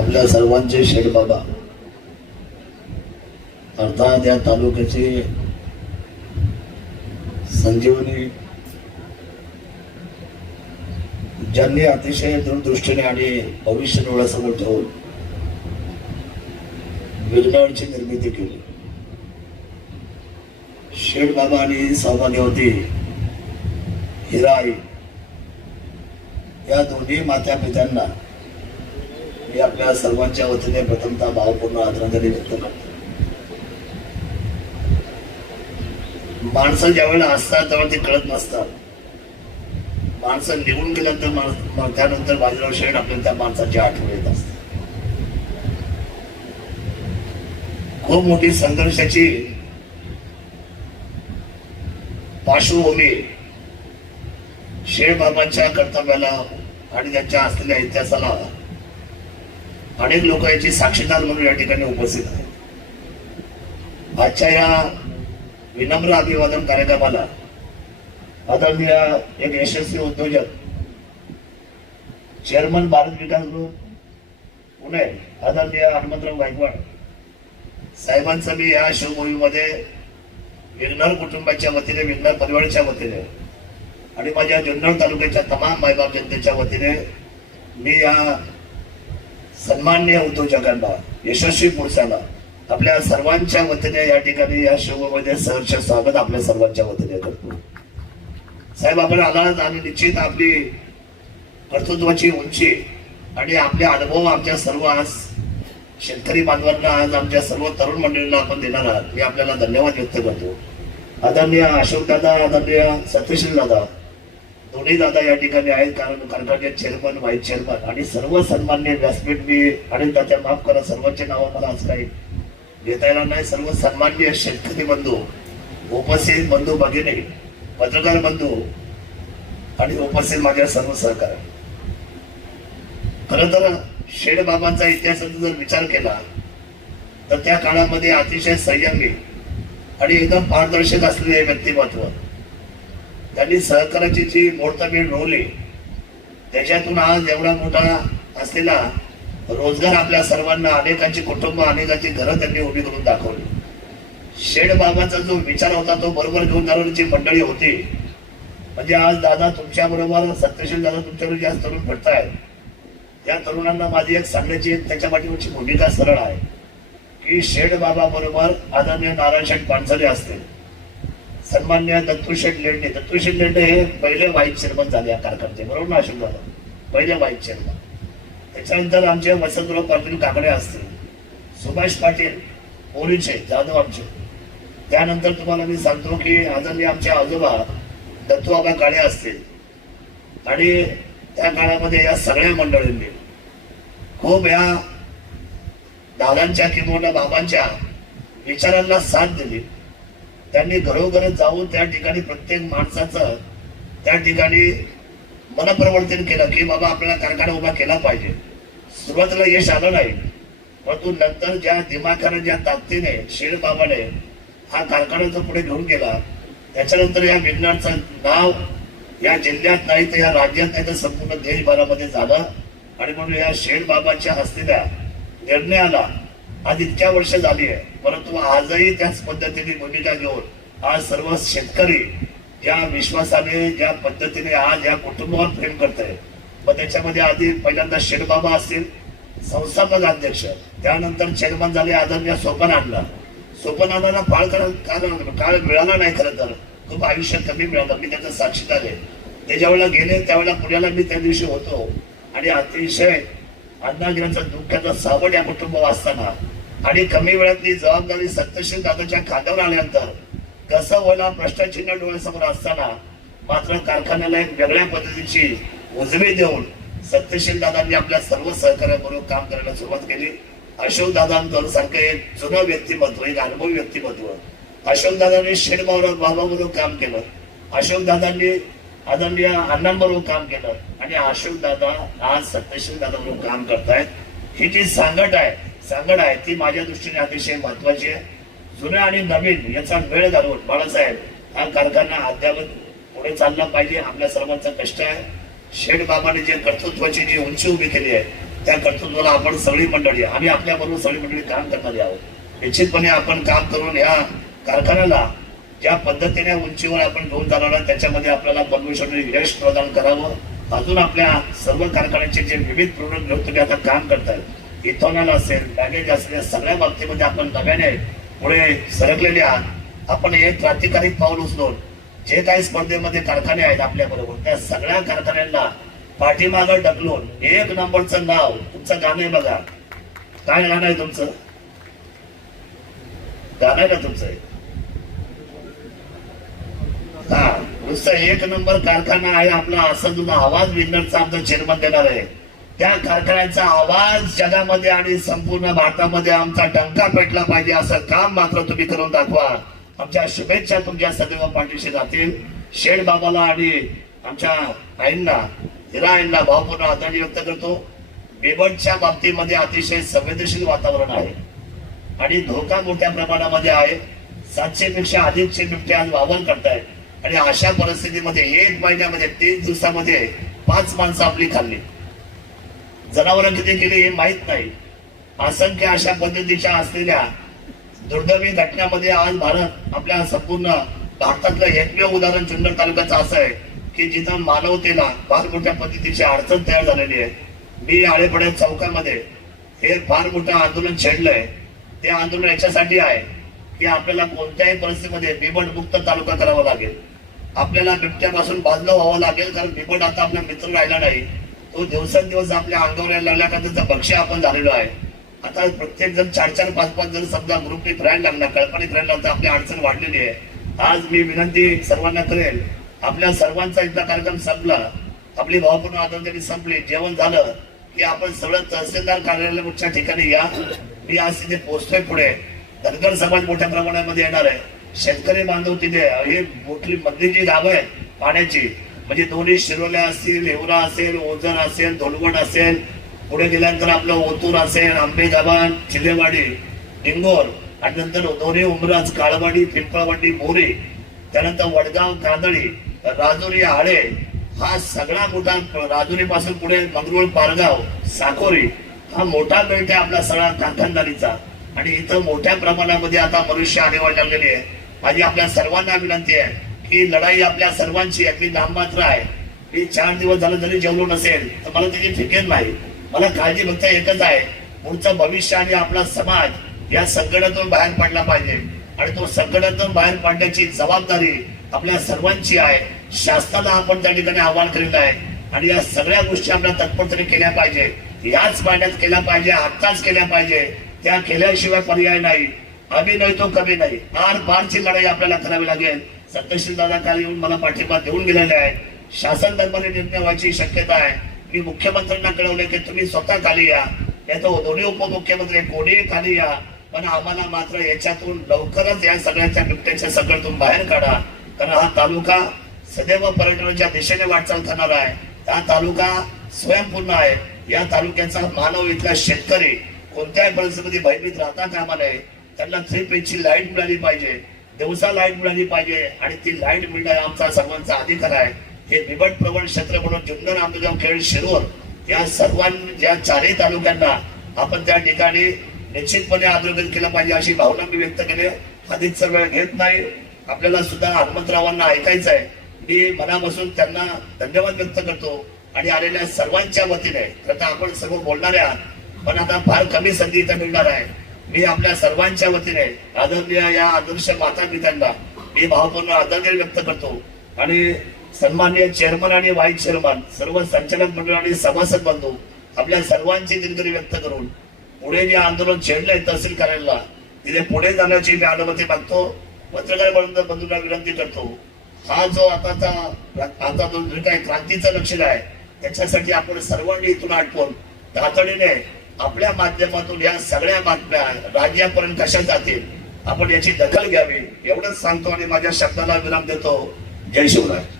आपल्या सर्वांचे शेठ बाबा. अर्थात या तालुक्याचे संजीवनी ज्यांनी अतिशय दूरदृष्टीने आणि भविष्य डोळ्यासमोर ठेवून विरनाळची निर्मिती केली. शेठ बाबा आणि सौभाग्यवती हिराई या दोन्ही मात्या पित्यांना मी आपल्या सर्वांच्या वतीने प्रथमतः भावपूर्ण आदरांजली व्यक्त करतो. माणसं ज्या वेळेला असतात त्यावेळेला ते कळत नसतात. माणसं निघून गेल्यानंतर त्यानंतर बाजीराव शेण आपल्याला त्या माणसाची आठवण येत असते. खूप मोठी संघर्षाची पार्श्वभूमी शेण बाबांच्या कर्तव्याला आणि त्यांच्या असलेल्या इतिहासाला अनेक लोक याची साक्षीदार म्हणून या ठिकाणी उपस्थित आहेत. आजच्या या विनम्र अभिवादन कार्यक्रमाला आदरणीय एक यशस्वी उद्योजक चेअरमन भारत विकास ग्रुप पुणे आदरणीय हनुमंतराव गायकवाड साहेबांचं मी या शिवभूमीमध्ये विघ्नर कुटुंबाच्या वतीने विघ्नर परिवाराच्या वतीने आणि माझ्या जुन्नर तालुक्याच्या तमाम मायबाप जनतेच्या वतीने मी या सन्माननीय उद्योजकांना यशस्वी पुरुषाला आपल्या सर्वांच्या वतीने या ठिकाणी या शोमध्ये सहर्ष स्वागत आपल्या सर्वांच्या वतीने करतो. साहेब आपण आलात आणि निश्चित आपली कर्तृत्वाची उंची आणि आपले अनुभव आमच्या सर्व आज शेतकरी बांधवांना आज आमच्या सर्व तरुण मंडळींना आपण देणार आहात. मी आपल्याला धन्यवाद व्यक्त करतो. आदरणीय अशोक दादा आदरणीय सत्यशील दादा दोन्ही दादा या ठिकाणी आहेत. कारण कारखान्याचे चेअरमन व्हाईस चेअरमन आणि सर्व सन्मान्य व्यासपीठ मी आणि त्याच्या माफ करा सर्वांचे नावं मला आज काही घेता येणार नाही. सर्व सन्मान्य शेतकरी बंधू उपस्थित बंधू भगिनी पत्रकार बंधू आणि उपस्थित माझ्या सर्व सहकार खर तर शेड बाबांचा इतिहासाचा जर विचार केला तर त्या काळामध्ये अतिशय संयमी आणि एकदम पारदर्शक असलेले व्यक्तिमत्व त्यांनी सहकाराची जी मोडतबीड रोवली त्याच्यातून आज एवढा मोठा असलेला रोजगार आपल्या सर्वांना अनेकांची कुटुंब अनेकांची घरं त्यांनी उभी करून दाखवली. शेड बाबाचा जो विचार होता तो बरोबर घेऊन जाणारी मंडळी होती. म्हणजे आज दादा तुमच्या बरोबर सत्यशील दादा तुमच्यावर जे आज तरुण घडतायत त्या तरुणांना माझी एक सांगण्याची एक त्याच्या पाठीवरची भूमिका सरळ आहे. की शेड बाबा बरोबर आदरणीय नारायण शेठ पानसरे असतील. सन्मान्य दत्तूशेठ लेंडे. दत्तूशेठ लेंडे हे पहिले व्हाईस चेअरमन झाले या कारखान्याचे बरोबर ना अशोक पहिले व्हाईस चेअरमन त्याच्यानंतर आमचे वसंतराव पाटील काकडे असतील. सुभाष पाटील ओरीचे जाधव आमचे. त्यानंतर तुम्हाला मी सांगतो की आदरणीय आमचे आजोबा दत्तूबाबा काळे असतील. आणि त्या काळामध्ये या सगळ्या मंडळींनी खूप या दादांच्या किंवा बाबांच्या विचारांना साथ दिली. त्यांनी घरोघर जाऊन त्या ठिकाणी प्रत्येक माणसाचं त्या ठिकाणी मनप्रवर्तन केलं की बाबा आपल्याला कारखाना उभा केला पाहिजे. सुरुवातीला यश आलं नाही. परंतु नंतर ज्या दिमाखाने ज्या ताकदीने शेर बाबाने हा कारखान्याचा पुढे घेऊन गेला त्याच्यानंतर या विज्ञानचं नाव या जिल्ह्यात नाही तर या राज्यात नाही तर संपूर्ण देशभरामध्ये झालं. आणि म्हणून या शेर बाबाच्या असलेल्या निर्णयाला आज इतक्या वर्ष झाली आहे. परंतु आजही त्याच पद्धतीने भूमिका घेऊन आज सर्व शेतकरी ज्या विश्वासाने ज्या पद्धतीने आज या कुटुंबावर प्रेम करत आहे मग त्याच्यामध्ये आधी पहिल्यांदा शेडबाबा असतील संस्थापक अध्यक्ष त्यानंतर चेअरमन झाले आदरणीय सोपन आणला सोपन आणला फाळ कारण काळ मिळाला नाही खरं तर. खूप आयुष्य कमी मिळालं मी त्याचा साक्षीदार आहे. ते वेळेला गेले त्यावेळेला पुण्याला मी त्या दिवशी होतो. आणि अतिशय अण्णागिरांचा दुःखाचा सावट या कुटुंबावर असताना आणि कमी वेळातली जबाबदारी सत्यशील दादाच्या खात्यावर आल्यानंतर कसं व्हायला भ्रष्टाचिन्ह डोळ्यासमोर असताना मात्र कारखान्याला एक वेगळ्या पद्धतीची उजवी देऊन सत्यशील दादांनी आपल्या सर्व सहकार्याबरोबर काम करायला सुरुवात केली. अशोक दादांकर सारखं एक जुनं व्यक्तिमत्व एक अनुभवी व्यक्तिमत्व. अशोक दादांनी बाबा बाबाबरोबर काम केलं. अशोक दादांनी आदरणीय अण्णांबरोबर काम केलं आणि अशोक दादा आज सत्यशील दादा बरोबर काम करतायत. ही जी सांगड आहे सांगड आहे ती माझ्या दृष्टीने अतिशय महत्वाची आहे. जुन्या आणि नवीन याचा वेळ घालवून बाळासाहेब हा कारखाना अद्यावत पुढे चालला पाहिजे आपल्या सर्वांचा कष्ट आहे. शेठ बाबाने जे कर्तृत्वाची जी उंची उभी केली आहे त्या कर्तृत्वाला आपण सगळी मंडळी आम्ही आपल्याबरोबर सगळी मंडळी काम करणारी आहोत. निश्चितपणे आपण काम करून या कारखान्याला ज्या पद्धतीने उंचीवर आपण घेऊन जाणार आहोत, त्याच्यामध्ये आपल्याला परमेश्वरने यश प्रदान करावं. अजून आपल्या सर्व कारखान्याचे जे विविध प्रोडक्ट घेऊन तुम्ही आता काम करताय इथॉनॉल असेल बॅगेज असेल या सगळ्या बाबतीमध्ये आपण नव्याने पुढे सरकलेले आहात. आपण एक क्रांतिकारी पाऊल उचलून जे काही स्पर्धेमध्ये कारखाने आहेत आपल्या बरोबर त्या सगळ्या कारखान्यांना पाठीमागं ढकलून एक नंबरचं नाव तुमचं गाणं आहे बघा. काय गाणं आहे तुमचं? गाणं आहे ना तुमचं? हा नुसतं एक नंबर कारखाना आहे आपला असं तुझा आवाज विनरचा आमचा चेअरमन देणार आहे. त्या कारखान्याचा आवाज जगामध्ये आणि संपूर्ण भारतामध्ये आमचा डंका पेटला पाहिजे असं काम मात्र तुम्ही करून दाखवा. आमच्या शुभेच्छा तुमच्या सदैव पाठीशी जातील. शेड बाबाला आणि आमच्या आईंना हिरा आईंना भावपूर्ण आदरणी व्यक्त करतो. बेबटच्या बाबतीमध्ये अतिशय संवेदनशील वातावरण आहे. आणि धोका मोठ्या प्रमाणामध्ये आहे. सातशे पेक्षा अधिकचे बिबटे आज वावर करतायत. आणि अशा परिस्थितीमध्ये एक महिन्यामध्ये तीन दिवसामध्ये पाच माणसं आपली खाल्ली. जनावरं किती गेली हे माहीत नाही. असंख्य अशा पद्धतीच्या असलेल्या दुर्दैवी घटनेमध्ये आज भारत आपल्या संपूर्ण भारतातलं एकमेव उदाहरण जुन्नर तालुक्याचं असं आहे की जिथं मानवतेला फार मोठ्या पद्धतीची अडचण तयार झालेली आहे. मी आळेपड्या चौकामध्ये हे फार मोठं आंदोलन छेडलंय. ते आंदोलन याच्यासाठी आहे की आपल्याला कोणत्याही परिस्थितीमध्ये बिबट मुक्त तालुका करावा लागेल. आपल्याला बिबट्यापासून बाजलं व्हावं लागेल कारण बिबट आता आपला मित्र राहिला नाही. तो दिवसेंदिवस आपल्या अंगावर यायला लागला का त्याचं भक्ष्य आपण झालेलो आहे. आता प्रत्येक जण चार चार पाच पाच जण समजा ग्रुपने फिरायला लागला कल्पनेत फिरायला लागला आपली अडचण वाढलेली आहे. आज मी विनंती सर्वांना करेल आपल्या सर्वांचा एकदा कार्यक्रम संपला. आपली भावपूर्ण आदरांजली संपली. जेवण झालं की आपण सगळं तहसीलदार कार्यालयाच्या ठिकाणी या. मी आज तिथे पोहोचतोय पुढे. धनगर समाज मोठ्या प्रमाणामध्ये येणार आहे. शेतकरी बांधव तिथे हे मोठी मधली जी गावं आहेत पाण्याची म्हणजे दोन्ही शिरोल्या असतील हिवरा असेल ओझर असेल धोलवड असेल पुढे गेल्यानंतर आपलं ओतूर असेल आंबे चिलेवाडी डिंगोर आणि नंतर दोन्ही उमराज काळवाडी पिंपळवाडी मोरे त्यानंतर वडगाव कांदळी राजुरी आळे हा सगळा मोठा राजुरी पासून पुढे मंगरुळ पारगाव साकोरी हा मोठा बेल्ट आहे आपला सगळा कारखानदारीचा आणि इथं मोठ्या प्रमाणामध्ये आता मनुष्य आणेवाढ लागलेली आहे. माझी आपल्या सर्वांना विनंती आहे की लढाई आपल्या सर्वांची आहे मी नाममात्र आहे. मी चार दिवस झालं जरी जेवलो नसेल तर मला त्याची फिकीर नाही. मला काळजी फक्त एकच आहे. पुढचं भविष्य आणि आपला समाज या संकटातून बाहेर पडला पाहिजे. आणि तो संकटातून बाहेर पडण्याची जबाबदारी आपल्या सर्वांची आहे. शासनाला आपण त्या ठिकाणी आव्हान करीत आहे. आणि या सगळ्या गोष्टी आपल्या तत्परतेने केल्या पाहिजे. याच महिन्यात केल्या पाहिजे आत्ताच केल्या पाहिजे. त्या केल्याशिवाय पर्याय नाही. आम्ही नाही तो कमी नाही. आर पारची लढाई आपल्याला करावी लागेल. सत्यशील दादा काल येऊन मला पाठिंबा देऊन गेलेले आहे शासन दरबारी निर्णय व्हायची शक्यता आहे. मी मुख्यमंत्र्यांना कळवले की तुम्ही स्वतः खाली या. याचा दोन्ही उपमुख्यमंत्री कोणीही खाली या. पण आम्हाला मात्र याच्यातून लवकरच या सगळ्याच्या बिबट्याच्या सगळ्यातून बाहेर काढा. कारण हा तालुका सदैव पर्यटनाच्या दिशेने वाटचाल करणार आहे. हा तालुका स्वयंपूर्ण आहे. या तालुक्याचा मानव इथला शेतकरी कोणत्याही परिस्थितीमध्ये भयभीत राहता कामा नये. त्यांना थ्री पेजची लाइट मिळाली पाहिजे. दिवसा लाइट मिळाली पाहिजे आणि ती लाइट मिळणं आमचा सर्वांचा अधिकार आहे. हे बिबट प्रवण क्षेत्र म्हणून जुन्नर आंबेगाव खेळ शिरूर या सर्वांनी या चारही तालुक्यांना आपण त्या ठिकाणी निश्चितपणे आंदोलन केलं पाहिजे अशी भावना मी व्यक्त केली. अधिकचा वेळ घेत नाही. आपल्याला सुद्धा हनुमंतरावांना ऐकायचं आहे मी मनापासून त्यांना धन्यवाद व्यक्त करतो. आणि आलेल्या सर्वांच्या वतीने आता आपण सर्व बोलणाऱ्या पण आता फार कमी संधी इथं मिळणार आहे. मी आपल्या सर्वांच्या वतीने आदरणीय या आदर्श माता पित्यांना मी भावपूर्ण आदरणीय व्यक्त करतो. आणि सन्माननीय चेअरमन आणि व्हाईस चेअरमन सर्व संचालक मंडळ आणि सभासद बंधू आपल्या सर्वांची दिलगिरी व्यक्त करून पुढे जे आंदोलन छेडलंय तहसील कार्यालयाला. तिथे पुढे जाण्याची मी अनुमती मागतो. पत्रकार बंधूंना विनंती करतो. हा जो आताचा आता जो काय क्रांतीचं लक्षण आहे त्याच्यासाठी आपण सर्वांनी इथून आटपून तातडीने आपल्या माध्यमातून या सगळ्या बातम्या राज्यापर्यंत कशा जातील? आपण याची दखल घ्यावी. एवढंच सांगतो आणि माझ्या शब्दाला विराम देतो. जय शिवराय.